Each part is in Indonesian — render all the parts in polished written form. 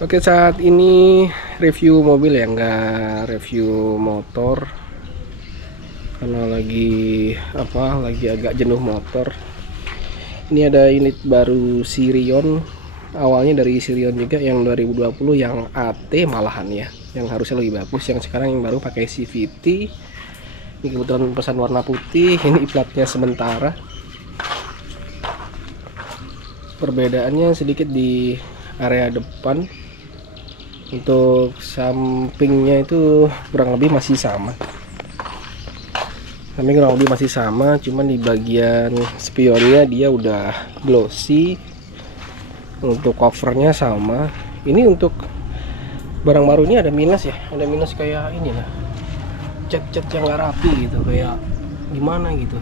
Oke, saat ini review mobil ya, nggak review motor karena lagi agak jenuh motor. Ini ada unit baru Sirion, awalnya dari Sirion juga yang 2020 yang AT malahan ya, yang harusnya lebih bagus. Yang sekarang yang baru pakai CVT. Ini kebetulan pesan warna putih, ini platnya sementara. Perbedaannya sedikit di area depan. Untuk sampingnya itu kurang lebih masih sama. Cuman di bagian spionnya dia udah glossy. Untuk covernya sama. Ini untuk barang baru ini ada minus ya, ada minus kayak ini lah, cat-cat yang nggak rapi gitu, kayak gimana gitu.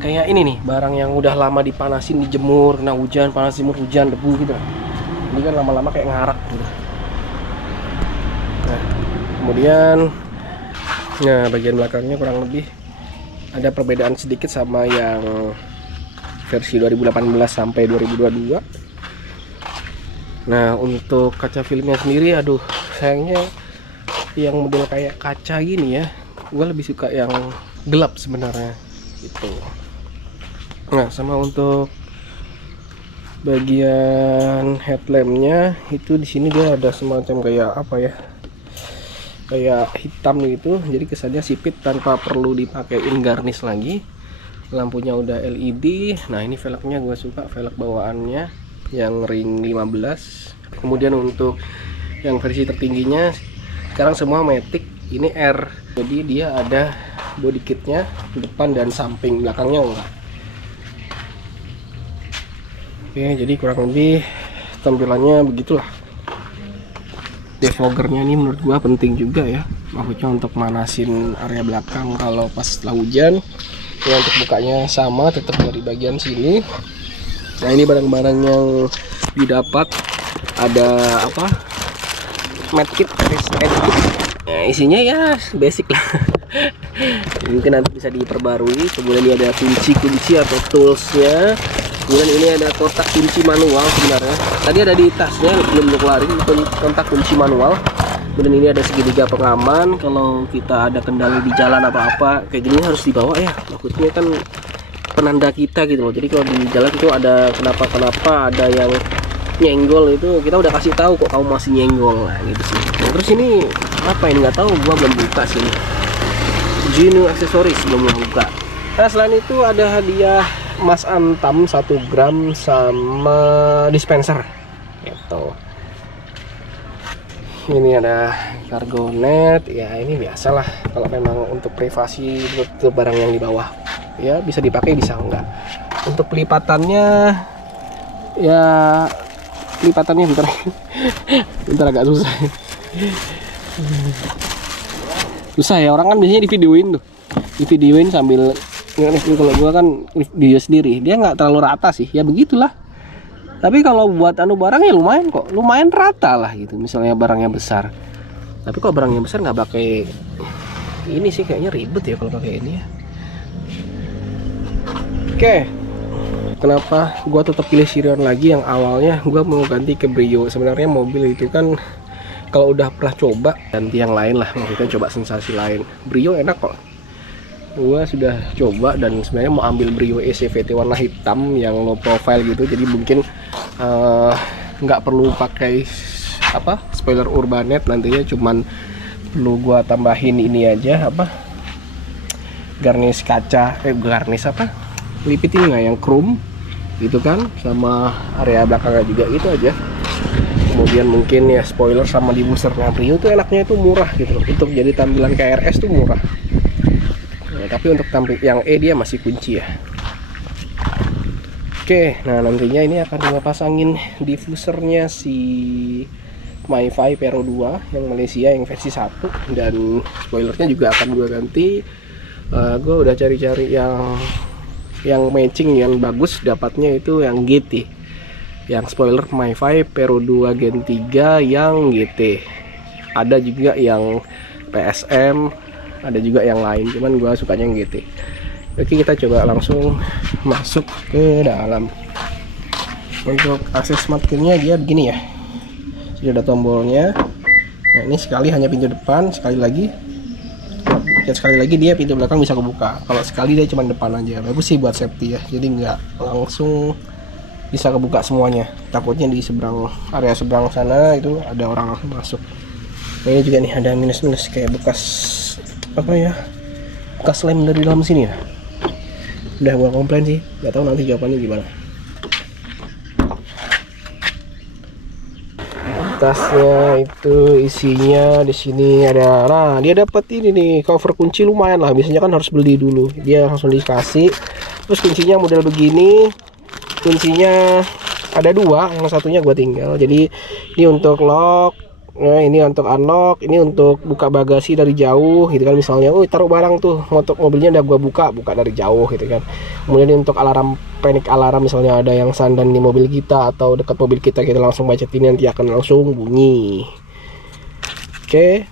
Kayak ini nih, barang yang udah lama dipanasin, dijemur, kena hujan, panas jemur, hujan, debu gitu. Ini kan lama-lama kayak ngarak gitu. Kemudian bagian belakangnya kurang lebih ada perbedaan sedikit sama yang versi 2018 sampai 2022. Nah, untuk kaca filmnya sendiri, aduh sayangnya yang model kayak kaca gini ya, gue lebih suka yang gelap sebenarnya gitu. Nah, sama untuk bagian headlampnya itu di sini dia ada semacam kayak apa ya, kayak hitam gitu, jadi kesannya sipit tanpa perlu dipakein garnish lagi. Lampunya udah LED. Nah, ini velgnya gue suka, velg bawaannya yang ring 15. Kemudian untuk yang versi tertingginya sekarang semua matic, ini R, jadi dia ada body kitnya depan dan samping, belakangnya enggak. Oke, jadi kurang lebih tampilannya begitulah. Defoggernya ini menurut gua penting juga ya, maksudnya untuk manasin area belakang kalau pas setelah hujan ya. Untuk bukanya sama, tetap dari bagian sini. Nah, ini barang-barang yang didapat, ada apa, medkit, nah, isinya ya basic lah. Mungkin nanti bisa diperbarui. Kemudian ini ada kunci atau toolsnya. Kemudian ini ada kotak kunci manual sebenarnya. Tadi ada di tasnya, belum dikeluarin, itu kotak kunci manual. Kemudian ini ada segitiga pengaman kalau kita ada kendali di jalan apa-apa kayak gini harus dibawa ya. Maksudnya kan penanda kita gitu loh. Jadi kalau di jalan itu ada kenapa ada yang nyenggol, itu kita udah kasih tahu kok kamu masih nyenggol, nah gitu sih. Nah, terus ini apa ini, nggak tahu, gua belum buka sini. Genu aksesoris belum buka. Nah, selain itu ada hadiah emas antam 1 gram sama dispenser gitu. Ini ada cargo net ya, ini biasalah kalau memang untuk privasi, untuk barang yang di bawah ya, bisa dipakai bisa enggak. Untuk pelipatannya ya, bentar bentar, agak susah ya, orang kan biasanya divideoin sambil. Kalau gua kan video sendiri, dia nggak terlalu rata sih ya, begitulah. Tapi kalau buat barang ya lumayan rata lah gitu, misalnya barangnya besar. Tapi kalau barangnya besar nggak pakai ini sih, kayaknya ribet ya kalau pakai ini ya. Oke, kenapa gua tetap pilih Sirion lagi? Yang awalnya gua mau ganti ke Brio. Sebenarnya mobil itu kan kalau udah pernah coba, ganti yang lain lah, maksudnya coba sensasi lain. Brio enak kok, gua sudah coba, dan sebenarnya mau ambil Brio ECVT warna hitam yang low profile gitu, jadi mungkin nggak perlu pakai spoiler urbanet nantinya, cuman perlu gua tambahin ini aja, garnish kaca, lipit ini nggak yang chrome gitu kan, sama area belakangnya juga, itu aja. Kemudian mungkin ya spoiler sama diffusernya. Brio tuh enaknya itu murah gitu loh, untuk jadi tampilan KRS tuh murah. Nah, tapi untuk tampil yang dia masih kunci ya. Oke, nah nantinya ini akan gua pasangin diffusernya si MiFi Pero 2 yang Malaysia yang versi 1, dan spoilernya juga akan gua ganti. Gua udah cari-cari yang matching yang bagus, dapatnya itu yang GT, yang spoiler MiFi Pero 2 Gen 3 yang GT. Ada juga yang PSM, ada juga yang lain, cuman gua sukanya yang GT. Oke, kita coba langsung masuk ke dalam. Untuk akses smartphone-nya dia begini ya, Sudah ada tombolnya. Nah ini sekali hanya pintu depan, sekali lagi dia pintu belakang bisa kebuka. Kalau sekali dia cuma depan aja, bagus sih buat safety ya, jadi nggak langsung bisa kebuka semuanya. Takutnya di area seberang sana itu ada orang masuk. Nah ini juga nih ada minus-minus kayak bekas apa ya, bekas lem dari dalam sini ya. Udah gua komplain sih, nggak tahu nanti jawabannya gimana. Tasnya itu isinya di sini ada, nah dia dapat ini nih cover kunci lumayan lah, biasanya kan harus beli dulu, dia langsung dikasih. Terus kuncinya model begini, kuncinya ada dua, yang satunya gua tinggal. Jadi ini untuk lock, nah ini untuk unlock, ini untuk buka bagasi dari jauh gitu kan, misalnya oh taruh barang tuh, untuk mobilnya udah gua buka dari jauh gitu kan. Kemudian ini untuk alarm, panic alarm, misalnya ada yang sandan di mobil kita atau dekat mobil kita, kita langsung baca ini nanti akan langsung bunyi. Oke.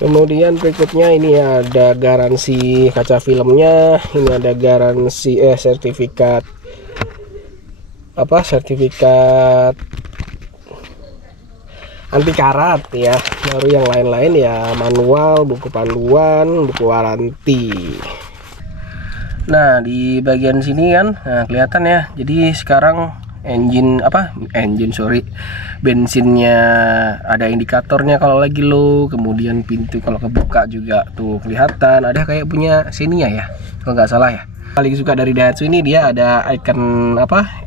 Kemudian berikutnya ini ada garansi kaca filmnya, ini ada garansi sertifikat anti karat ya. Baru yang lain-lain ya manual, buku panduan, buku waranti. Nah di bagian sini kan, nah kelihatan ya. Jadi sekarang bensinnya ada indikatornya kalau lagi low. Kemudian pintu kalau kebuka juga tuh kelihatan. Ada kayak punya Xenia ya, kalau nggak salah ya. Paling suka dari Daihatsu ini dia ada icon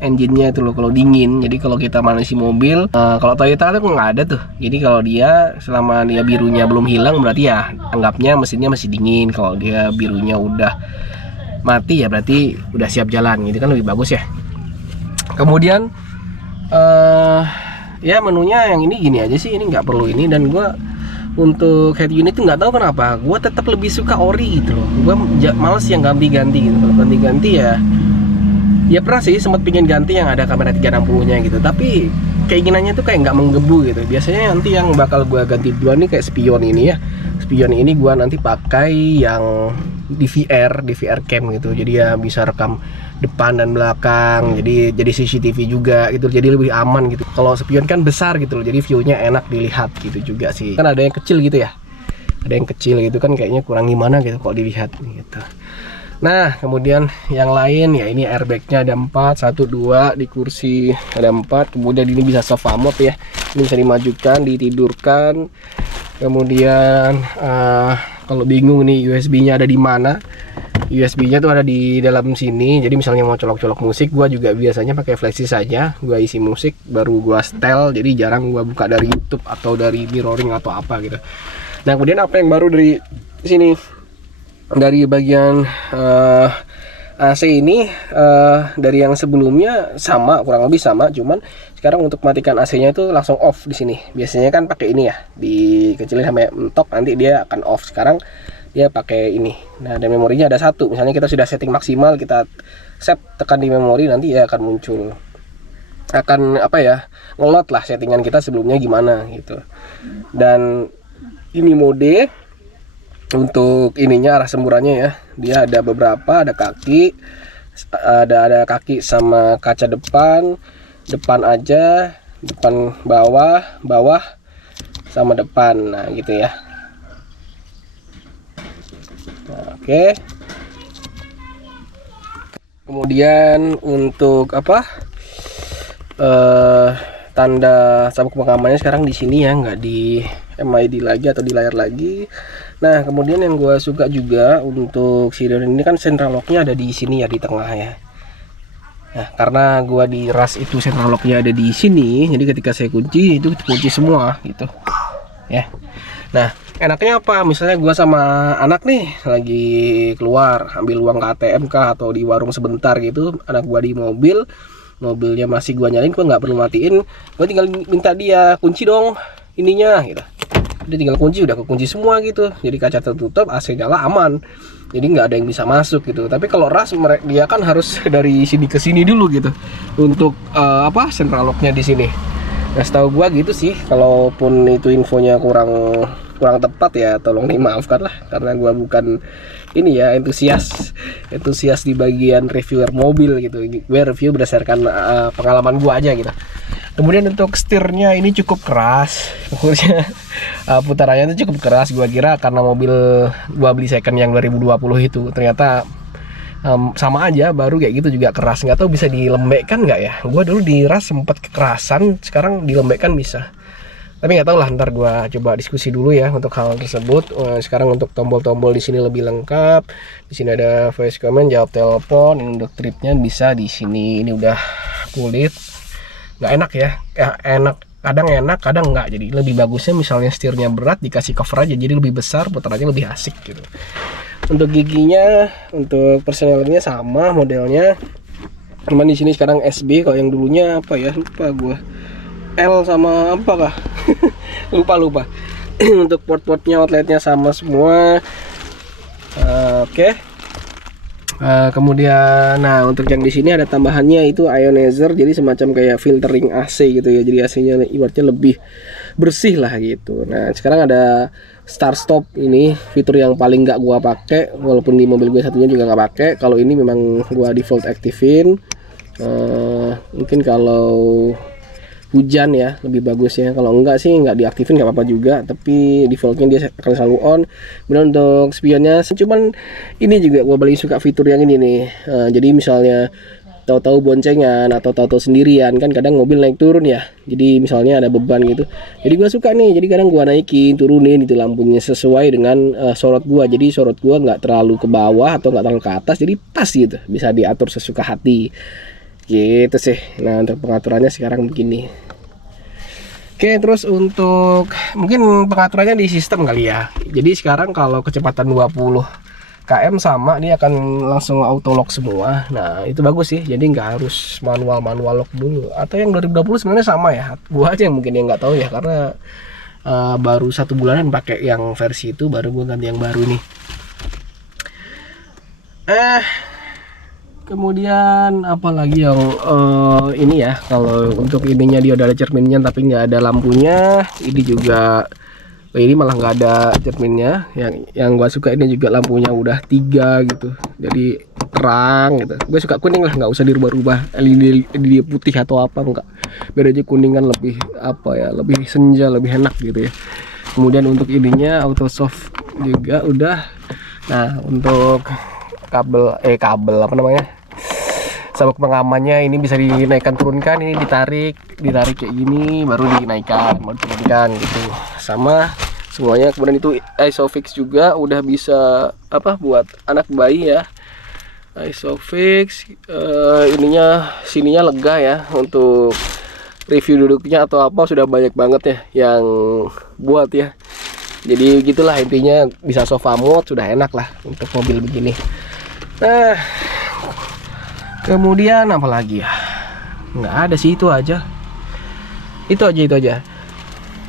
engine-nya itu loh kalau dingin. Jadi kalau kita manasi mobil, kalau Toyota itu nggak ada tuh. Jadi kalau dia selama dia birunya belum hilang berarti ya anggapnya mesinnya masih dingin. Kalau dia birunya udah mati ya berarti udah siap jalan. Gitu kan lebih bagus ya. Kemudian ya menunya yang ini gini aja sih, ini nggak perlu ini. Dan gua untuk head unit itu nggak tahu kenapa gue tetap lebih suka ori gitu loh. Gue males yang ganti-ganti gitu. Kalau ganti-ganti ya pernah sih sempat pingin ganti yang ada kamera 360 nya gitu, tapi keinginannya tuh kayak nggak menggebu gitu. Biasanya nanti yang bakal gue ganti duluan nih kayak spion ini ya. Spion ini gue nanti pakai yang DVR cam gitu, jadi ya bisa rekam depan dan belakang, jadi CCTV juga gitu, jadi lebih aman gitu. Kalau spion kan besar gitu loh, jadi view-nya enak dilihat gitu juga sih. Kan ada yang kecil gitu ya, ada yang kecil gitu kan kayaknya kurang gimana gitu kalau dilihat gitu. Nah kemudian yang lain ya ini airbagnya ada 4, 1, 2, di kursi ada 4. Kemudian ini bisa sofa mode ya, ini bisa dimajukan, ditidurkan. Kemudian kalau bingung nih USB-nya ada di mana, USB-nya tuh ada di dalam sini. Jadi misalnya mau colok-colok musik, gua juga biasanya pakai flashdisk saja, gua isi musik baru gua setel. Jadi jarang gua buka dari YouTube atau dari mirroring atau apa gitu. Nah kemudian apa yang baru dari sini, dari bagian AC ini dari yang sebelumnya sama, kurang lebih sama, cuman sekarang untuk matikan AC-nya itu langsung off di sini. Biasanya kan pakai ini ya, dikecilin sampai mentok nanti dia akan off. Sekarang dia pakai ini. Nah, dan memorinya ada 1. Misalnya kita sudah setting maksimal, kita save, tekan di memori, nanti ya akan muncul, akan ngelot lah settingan kita sebelumnya gimana gitu. Dan ini mode untuk ininya, arah semburannya ya, dia ada beberapa, ada kaki, ada kaki sama kaca depan aja, depan bawah sama depan, nah gitu ya. Nah, oke. Kemudian untuk tanda sabuk pengamannya sekarang di sini ya, nggak di MID lagi atau di layar lagi. Nah kemudian yang gue suka juga untuk Sirion ini kan central locknya ada di sini ya, di tengah ya. Nah karena gue di ras itu central locknya ada di sini, jadi ketika saya kunci itu kunci semua gitu ya. Nah enaknya apa, misalnya gue sama anak nih lagi keluar ambil uang ke ATM kah atau di warung sebentar gitu, anak gue di mobilnya masih gue nyalain, gue nggak perlu matiin, gue tinggal minta dia kunci dong ininya gitu. Dia tinggal kunci, udah kekunci semua gitu, jadi kaca tertutup, AC nyala, aman, jadi nggak ada yang bisa masuk gitu. Tapi kalau ras dia kan harus dari sini ke sini dulu gitu untuk central locknya di sini. Nah setahu gua gitu sih, kalaupun itu infonya kurang tepat ya tolong dimaafkan lah, karena gua bukan ini ya, entusias di bagian reviewer mobil gitu. Gue review berdasarkan pengalaman gue aja gitu. Kemudian untuk setirnya ini cukup keras, maksudnya putarannya itu cukup keras. Gua kira karena mobil gua beli second yang 2020 itu, ternyata sama aja, baru kayak gitu juga keras. Nggak tahu bisa dilembekkan nggak ya? Gua dulu diras sempat kekerasan, sekarang dilembekkan bisa. Tapi nggak tahu lah, ntar gua coba diskusi dulu ya untuk hal tersebut. Sekarang untuk tombol-tombol di sini lebih lengkap. Di sini ada voice comment, jawab telepon. Ini untuk tripnya bisa di sini. Ini udah kulit. Nggak enak ya, enak, kadang nggak. Jadi lebih bagusnya misalnya setirnya berat dikasih cover aja, jadi lebih besar, putarannya lebih asik gitu. Untuk giginya, untuk personelnya sama modelnya, cuman di sini sekarang SB. Kalau yang dulunya apa ya, lupa gue, L sama apa kah lupa. Untuk port-portnya, outletnya sama semua. Oke. Kemudian, nah untuk yang di sini ada tambahannya itu ionizer, jadi semacam kayak filtering AC gitu ya. Jadi AC-nya ibaratnya lebih bersih lah gitu. Nah sekarang ada start stop, ini fitur yang paling nggak gua pakai, walaupun di mobil gue satunya juga nggak pakai. Kalau ini memang gua default aktifin. Mungkin kalau hujan ya lebih bagus ya, kalau enggak sih nggak diaktifin nggak apa-apa juga, tapi defaultnya dia akan selalu on. Kemudian untuk spionnya, cuman ini juga gue paling suka fitur yang ini nih. Jadi misalnya tahu-tahu boncengan atau tahu-tahu sendirian kan, kadang mobil naik turun ya, jadi misalnya ada beban gitu, jadi gue suka nih, jadi kadang gue naikin turunin itu lampunya sesuai dengan sorot gue. Jadi sorot gue nggak terlalu ke bawah atau nggak terlalu ke atas, jadi pas gitu, bisa diatur sesuka hati gitu sih. Nah untuk pengaturannya sekarang begini. Oke, terus untuk mungkin pengaturannya di sistem kali ya. Jadi sekarang kalau kecepatan 20 km sama, ini akan langsung auto lock semua. Nah itu bagus sih, jadi nggak harus manual lock dulu. Atau yang 2020 sebenarnya sama ya, gua aja yang mungkin yang nggak tahu ya, karena baru 1 bulanan pakai yang versi itu, baru gua ganti yang baru nih. Kemudian apalagi yang ini ya, kalau untuk ininya dia udah ada cerminnya tapi nggak ada lampunya. Ini juga ini malah nggak ada cerminnya. Yang gua suka ini juga lampunya udah 3 gitu, jadi terang gitu. Gue suka kuning lah, nggak usah dirubah-rubah LED putih atau apa, enggak. Biar aja kuningan lebih apa ya, lebih senja, lebih enak gitu ya. Kemudian untuk ininya auto soft juga udah. Nah untuk kabel apa namanya, sabuk pengamannya ini bisa dinaikkan turunkan, ini ditarik kayak gini baru dinaikkan, baru turunkan gitu. Sama semuanya. Kemudian itu Isofix juga udah bisa apa buat anak bayi ya, Isofix. Ininya sininya lega ya. Untuk review duduknya atau apa sudah banyak banget ya yang buat ya. Jadi gitulah intinya, bisa sofa mode, sudah enak lah untuk mobil begini. Nah kemudian apa lagi ya, nggak ada sih, itu aja.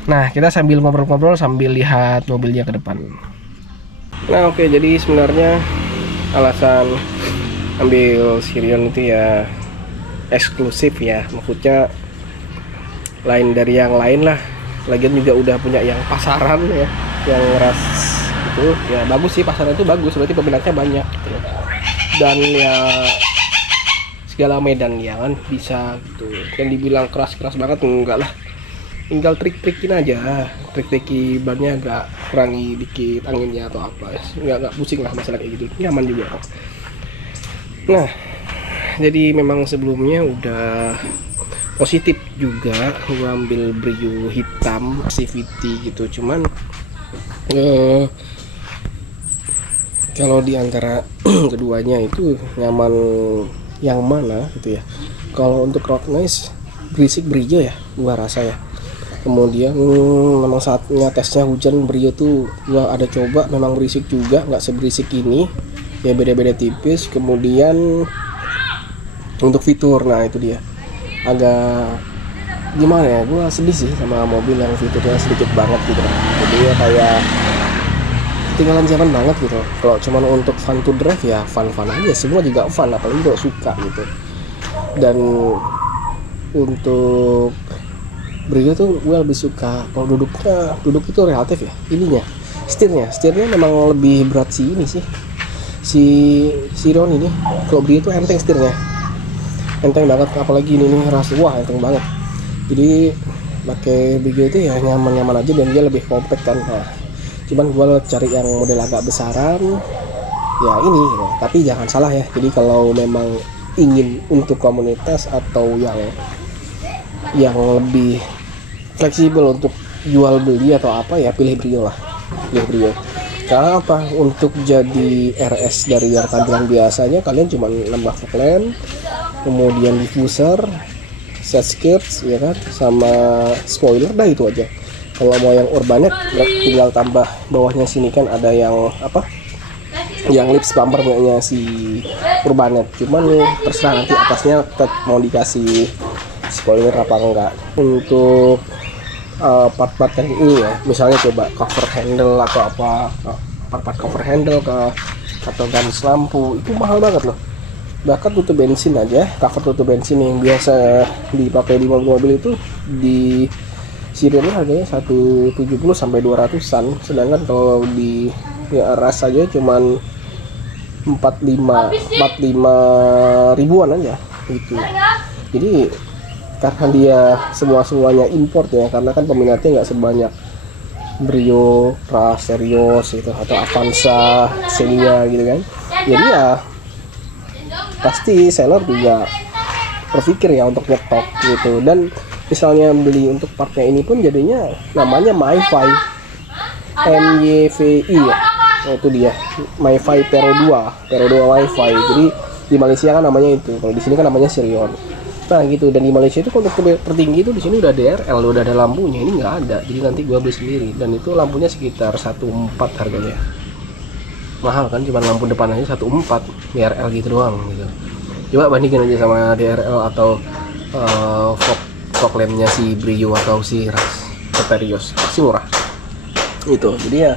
Nah kita sambil ngobrol-ngobrol sambil lihat mobilnya ke depan. Nah oke, jadi sebenarnya alasan ambil Sirion itu ya eksklusif ya, maksudnya lain dari yang lain lah. Lagian juga udah punya yang pasaran ya, yang ras itu ya bagus sih, pasaran itu bagus, berarti peminatnya banyak gitu. Dan ya segala medan ya kan bisa gitu. Yang dibilang keras banget enggak lah, tinggal trik-trikin aja, trik-triki bannya agak kurangi dikit anginnya atau apa, nggak pusing lah masalah kayak gitu, nyaman juga. Nah jadi memang sebelumnya udah positif juga gua ambil Brio hitam CVT gitu, cuman kalau di antara keduanya itu nyaman yang mana gitu ya. Kalau untuk road noise berisik Brio ya gua rasa ya. Kemudian memang saatnya tesnya hujan, Brio tuh gua ada coba, memang berisik juga, nggak seberisik ini ya, beda-beda tipis. Kemudian untuk fitur, nah itu dia agak gimana ya, gua sedih sih sama mobil yang fiturnya sedikit banget gitu. Jadi ya kayak ketinggalan zaman banget gitu. Kalau cuman untuk fun to drive ya fun aja, semua juga fun, apalagi kalau suka gitu. Dan untuk Brio tuh gue lebih suka kalau duduk itu relatif ya, ininya setirnya memang lebih berat sih ini sih. si Sirion ini kalau Brio itu enteng setirnya, enteng banget, apalagi ini nih ras, wah enteng banget. Jadi pakai Brio itu ya nyaman-nyaman aja dan dia lebih compact kan. Nah, cuman gue cari yang model agak besaran ya ini gitu. Tapi jangan salah ya, jadi kalau memang ingin untuk komunitas atau yang lebih fleksibel untuk jual beli atau apa ya, pilih Brio lah, pilih Brio. Karena apa? Untuk jadi RS dari yang tampilan biasanya kalian cuma nambah fog lamp, kemudian diffuser, set skirts ya kan, sama spoiler, dah itu aja. Kalau mau yang urbanet tinggal tambah bawahnya sini kan ada yang apa? Yang lips bumper punyanya si urbanet. Cuman terserah nanti atasnya tetap mau dikasih spoiler apa enggak. Untuk part-part yang ini ya, misalnya coba cover handle atau apa, part-part cover handle atau garis lampu itu mahal banget loh. Bahkan tutup bensin aja, cover tutup bensin yang biasa dipakai di mobil-mobil itu di Sirion ini harganya 170 sampai 200-an, sedangkan kalau di ya ras aja cuman 45 ribuan aja gitu. Jadi karena dia semuanya import ya, karena kan peminatnya nggak sebanyak Brio, Ras, Serios gitu atau Avanza, Xenia gitu kan. Jadi ya pasti seller juga berpikir ya untuk nyetok gitu. Dan misalnya beli untuk partnya ini pun jadinya namanya MyFi, MYVI ya. Nah, itu dia MyFi Pero 2 MyFi. Jadi di Malaysia kan namanya itu, kalau di sini kan namanya Sirion. Nah gitu, dan di Malaysia itu kalau untuk tertinggi itu di sini udah DRL, udah ada lampunya, ini nggak ada. Jadi nanti gua beli sendiri, dan itu lampunya sekitar 1.4 harganya. Mahal kan, cuma lampu depan aja 1.4 DRL gitu doang gitu. Coba bandingin aja sama DRL atau fog lampnya si Brio atau si Ras Superios, pasti murah. Itu, jadi ya.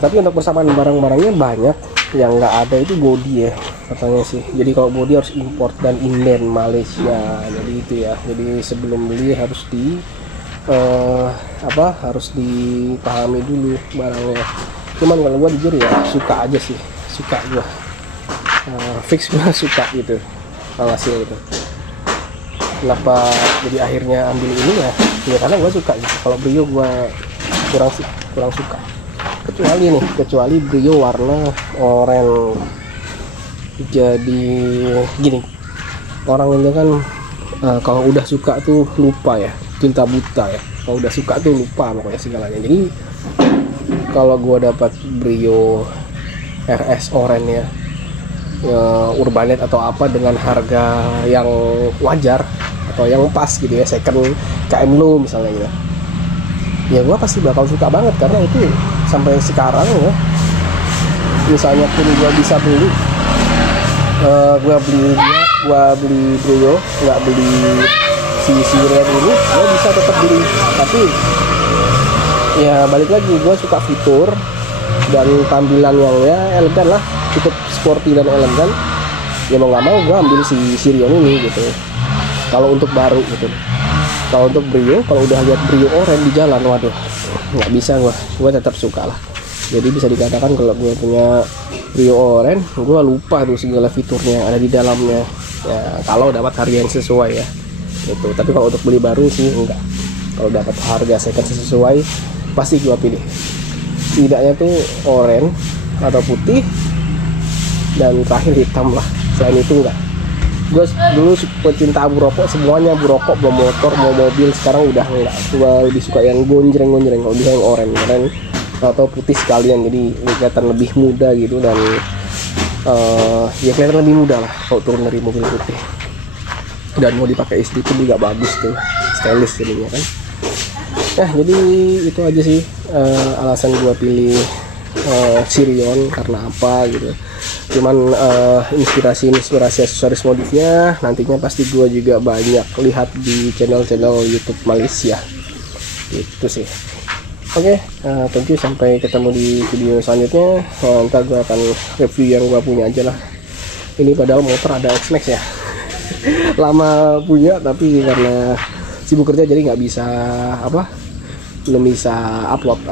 Tapi untuk persamaan barang-barangnya banyak yang nggak ada itu body ya katanya sih. Jadi kalau body harus import dan inden Malaysia. Jadi itu ya. Jadi sebelum beli harus harus dipahami dulu barangnya. Cuman kalau gua jujur ya suka aja sih, suka gua. Fix gua suka gitu hasil itu. Kenapa jadi akhirnya ambil ini ya? Ya karena gua suka gitu. Kalau Brio gua kurang suka. Kecuali Brio warna oranye. Jadi gini, orang itu kan kalau udah suka tuh lupa ya, cinta buta ya. Kalau udah suka tuh lupa pokoknya segalanya. Jadi kalau gua dapat Brio RS oranye ya, urbanet atau apa dengan harga yang wajar atau yang pas gitu ya, second KM Low misalnya gitu, ya gua pasti bakal suka banget. Karena itu sampai sekarang ya, misalnya pun gua bisa beli, gua beli Brio, nggak beli si Sirion ini, gua bisa tetap beli. Tapi ya balik lagi, gua suka fitur dan tampilan yang ya elegan lah, cukup sporty dan elegan. Ya mau nggak mau gua ambil si Sirion ini gitu, kalau untuk baru gitu. Kalau untuk Brio, kalau udah lihat Brio oranye di jalan, waduh, nggak bisa gua tetap suka lah. Jadi bisa dikatakan kalau gue punya Brio oranye, gue lupa tuh segala fiturnya yang ada di dalamnya. Ya kalau dapat harga yang sesuai ya, gitu. Tapi kalau untuk beli baru sih enggak. Kalau dapat harga second sesuai, pasti gue pilih. Tidaknya tuh oranye atau putih, dan terakhir hitam lah. Selain itu enggak. Gue dulu pecinta abu rokok, semuanya abu rokok, mau motor mau mobil. Sekarang udah enggak. Gue lebih suka yang gonjreng. Kalau bisa yang oranye atau putih sekalian, jadi kelihatan lebih muda gitu. Dan ya kelihatan lebih muda lah kalau turun dari mobil putih. Dan mau dipakai istri pun juga bagus tuh, stylish jadinya kan. Nah jadi itu aja sih alasan gue pilih Sirion karena apa gitu. Cuman inspirasi aksesoris modifnya nantinya pasti gue juga banyak lihat di channel YouTube Malaysia gitu sih. Oke, thank you, sampai ketemu di video selanjutnya. Ntar gue akan review yang gue punya aja lah. Ini padahal motor ada X-Max ya. Lama punya tapi karena sibuk kerja jadi nggak bisa belum bisa upload.